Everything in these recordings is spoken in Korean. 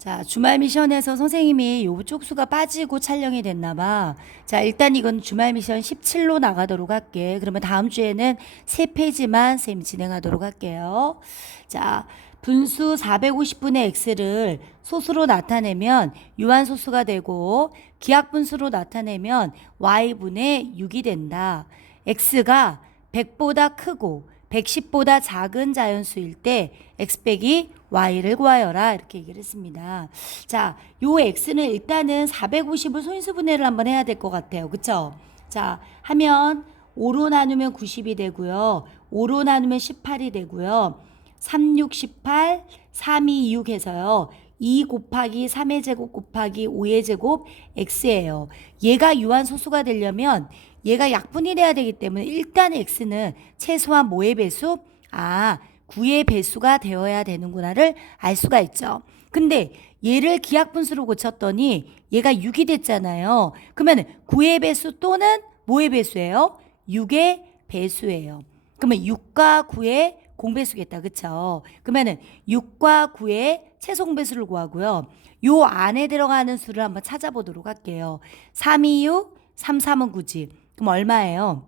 자, 주말 미션에서 선생님이 요 쪽수가 빠지고 촬영이 됐나 봐. 자, 일단 이건 주말 미션 17로 나가도록 할게. 그러면 다음 주에는 세 페이지만 쌤 진행하도록 할게요. 자, 분수 450분의 x를 소수로 나타내면 유한소수가 되고 기하분수로 나타내면 y분의 6이 된다. x가 100보다 크고 110보다 작은 자연수일 때 x 빼기 y를 구하여라 이렇게 얘기를 했습니다. 자, 요 x는 일단은 450을 소인수분해를 한번 해야 될 것 같아요. 그쵸? 자, 하면 5로 나누면 90이 되고요. 5로 나누면 18이 되고요. 3, 6, 18, 3, 2, 6 해서요. 2 곱하기 3의 제곱 곱하기 5의 제곱 x예요. 얘가 유한소수가 되려면 얘가 약분이 돼야 되기 때문에 일단 x는 최소한 뭐의 배수? 아, 9의 배수가 되어야 되는구나를 알 수가 있죠. 근데 얘를 기하분수로 고쳤더니 얘가 6이 됐잖아요. 그러면 9의 배수 또는 뭐의 배수예요? 6의 배수예요. 그러면 6과 9의 공배수겠다. 그쵸? 그러면은 6과 9의 최소 공배수를 구하고요. 요 안에 들어가는 수를 한번 찾아보도록 할게요. 3, 2, 6, 3, 3은 9지. 그럼 얼마예요?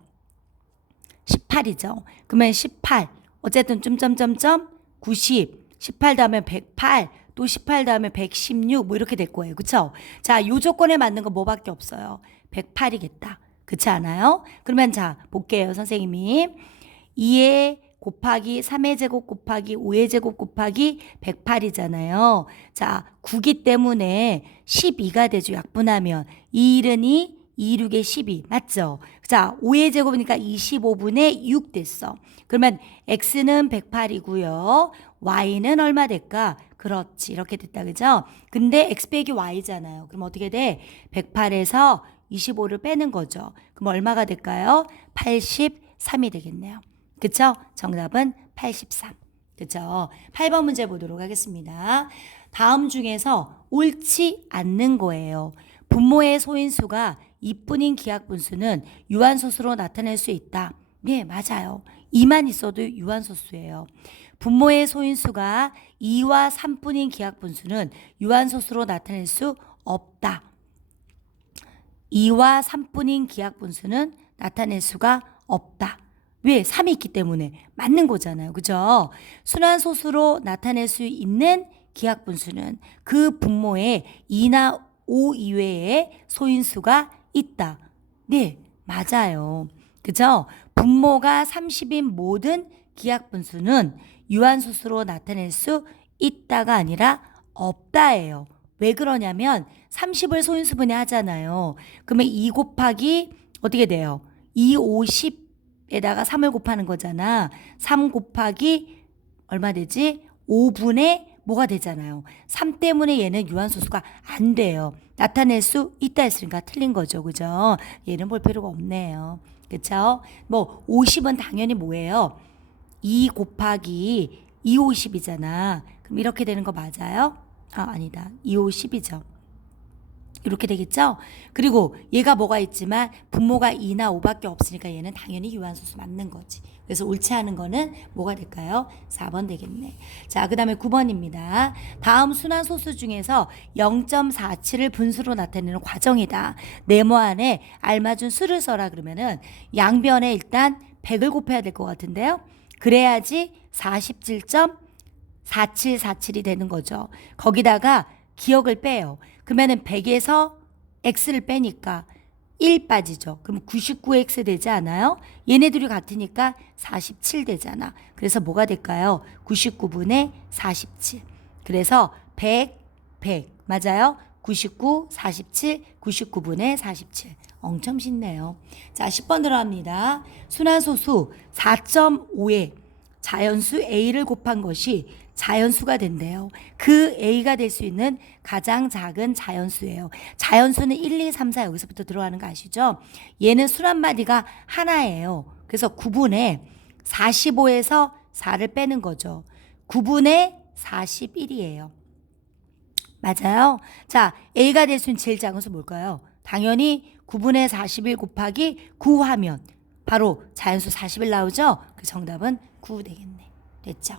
18이죠. 그러면 18. 어쨌든 점점점점 90. 18 다음에 108. 또 18 다음에 116. 뭐 이렇게 될 거예요. 그쵸? 자, 요 조건에 맞는 거 뭐밖에 없어요. 108이겠다. 그렇지 않아요? 그러면 자, 볼게요. 선생님이. 2에 곱하기 3의 제곱 곱하기 5의 제곱 곱하기 108이잖아요. 자, 9기 때문에 12가 되죠. 약분하면. 2일은 2, 2, 6에 12. 맞죠? 자, 5의 제곱이니까 25분의 6 됐어. 그러면 x는 108이고요. y는 얼마 될까? 그렇지. 이렇게 됐다. 그죠? 근데 x 빼기 y잖아요. 그럼 어떻게 돼? 108에서 25를 빼는 거죠. 그럼 얼마가 될까요? 83이 되겠네요. 그쵸? 정답은 83. 그쵸? 8번 문제 보도록 하겠습니다. 다음 중에서 옳지 않는 거예요. 분모의 소인수가 2분인 기하분수는 유한소수로 나타낼 수 있다. 네, 맞아요. 2만 있어도 유한소수예요. 분모의 소인수가 2와 3분인 기하분수는 유한소수로 나타낼 수 없다. 2와 3분인 기하분수는 나타낼 수가 없다. 왜? 3이 있기 때문에 맞는 거잖아요. 그죠? 순환소수로 나타낼 수 있는 기하분수는 그 분모에 2나 5 이외에 소인수가 있다. 네, 맞아요. 그죠? 분모가 30인 모든 기하분수는 유한소수로 나타낼 수 있다가 아니라 없다예요. 왜 그러냐면 30을 소인수분해 하잖아요. 그러면 2 곱하기 어떻게 돼요? 2, 50에다가 3을 곱하는 거잖아. 3 곱하기 얼마 되지? 5분의 뭐가 되잖아요. 3 때문에 얘는 유한소수가 안 돼요. 나타낼 수 있다 했으니까 틀린 거죠. 그죠? 얘는 볼 필요가 없네요. 그쵸? 뭐 50은 당연히 뭐예요? 2 곱하기 2, 50이잖아. 그럼 이렇게 되는 거 맞아요? 아, 아니다. 2, 5, 10이죠. 이렇게 되겠죠? 그리고 얘가 뭐가 있지만 분모가 2나 5밖에 없으니까 얘는 당연히 유한소수 맞는 거지. 그래서 옳지 않은 거는 뭐가 될까요? 4번 되겠네. 자, 그 다음에 9번입니다. 다음 순환소수 중에서 0.47을 분수로 나타내는 과정이다. 네모 안에 알맞은 수를 써라 그러면은 양변에 일단 100을 곱해야 될 것 같은데요. 그래야지 47.4747이 되는 거죠. 거기다가 기억을 빼요. 그러면은 100에서 x를 빼니까 1 빠지죠. 그럼 99x 되지 않아요? 얘네들이 같으니까 47 되잖아. 그래서 뭐가 될까요? 99분의 47. 그래서 100, 100. 맞아요? 99, 47, 99분의 47. 엄청 쉽네요. 자, 10번 들어갑니다. 순환소수 4.5에 자연수 a를 곱한 것이 자연수가 된대요. 그 a가 될 수 있는 가장 작은 자연수예요. 자연수는 1, 2, 3, 4 여기서부터 들어가는 거 아시죠? 얘는 수 한 마디가 하나예요. 그래서 9분의 45에서 4를 빼는 거죠. 9분의 41이에요. 맞아요. 자, a가 될 수 있는 제일 작은 수 뭘까요? 당연히 9분의 41 곱하기 9 하면 바로 자연수 40일 나오죠? 그 정답은 9 되겠네. 됐죠?